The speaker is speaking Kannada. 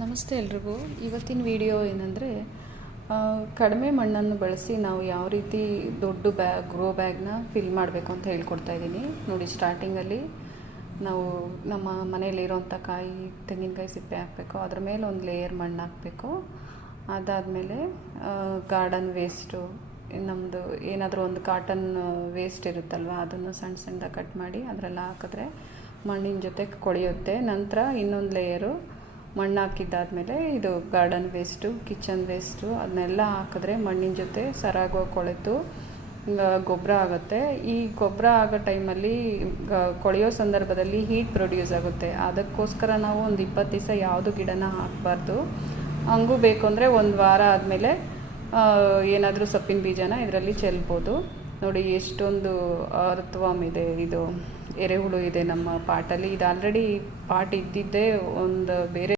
ನಮಸ್ತೆ ಎಲ್ರಿಗೂ. ಇವತ್ತಿನ ವಿಡಿಯೋ ಏನಂದರೆ, ಕಡಿಮೆ ಮಣ್ಣನ್ನು ಬಳಸಿ ನಾವು ಯಾವ ರೀತಿ ದೊಡ್ಡ ಗ್ರೋ ಬ್ಯಾಗ್ನ ಫಿಲ್ ಮಾಡಬೇಕು ಅಂತ ಹೇಳ್ಕೊಡ್ತಾ ಇದ್ದೀನಿ. ನೋಡಿ, ಸ್ಟಾರ್ಟಿಂಗಲ್ಲಿ ನಾವು ನಮ್ಮ ಮನೆಯಲ್ಲಿರೋಂಥ ತೆಂಗಿನಕಾಯಿ ಸಿಪ್ಪೆ ಹಾಕಬೇಕು. ಅದ್ರ ಮೇಲೆ ಒಂದು ಲೇಯರ್ ಮಣ್ಣು ಹಾಕಬೇಕು. ಅದಾದಮೇಲೆ ಗಾರ್ಡನ್ ವೇಸ್ಟು, ನಮ್ಮದು ಏನಾದರೂ ಒಂದು ಕಾಟನ್ ವೇಸ್ಟ್ ಇರುತ್ತಲ್ವ, ಅದನ್ನು ಸಣ್ಣ ಸಣ್ಣದಾಗಿ ಕಟ್ ಮಾಡಿ ಅದರೆಲ್ಲ ಹಾಕಿದ್ರೆ ಮಣ್ಣಿನ ಜೊತೆ ಕೊಳೆಯುತ್ತೆ. ನಂತರ ಇನ್ನೊಂದು ಲೇಯರು ಮಣ್ಣು ಹಾಕಿದ್ದಾದಮೇಲೆ ಇದು ಗಾರ್ಡನ್ ವೇಸ್ಟು, ಕಿಚನ್ ವೇಸ್ಟು ಅದನ್ನೆಲ್ಲ ಹಾಕಿದ್ರೆ ಮಣ್ಣಿನ ಜೊತೆ ಸರಾಗೋ ಕೊಳೆತು ಗೊಬ್ಬರ ಆಗುತ್ತೆ. ಈ ಗೊಬ್ಬರ ಆಗೋ ಟೈಮಲ್ಲಿ ಕೊಳೆಯೋ ಸಂದರ್ಭದಲ್ಲಿ ಹೀಟ್ ಪ್ರೊಡ್ಯೂಸ್ ಆಗುತ್ತೆ. ಅದಕ್ಕೋಸ್ಕರ ನಾವು ಒಂದು 20 ದಿವಸ ಯಾವುದು ಗಿಡನ ಹಾಕಬಾರ್ದು. ಹಂಗೂ ಬೇಕು ಅಂದರೆ ಒಂದು ವಾರ ಆದಮೇಲೆ ಏನಾದರೂ ಸೊಪ್ಪಿನ ಬೀಜನ ಇದರಲ್ಲಿ ಚೆಲ್ಬೋದು. ನೋಡಿ, ಎಷ್ಟೊಂದು ಅರ್ಥವಾಮ್ ಇದೆ, ಇದು ಎರೆಹುಳು ಇದೆ ನಮ್ಮ ಪಾಟಲ್ಲಿ. ಇದು ಆಲ್ರೆಡಿ ಪಾಟ್ ಇದ್ದಿದ್ದೇ ಒಂದು ಬೇರೆ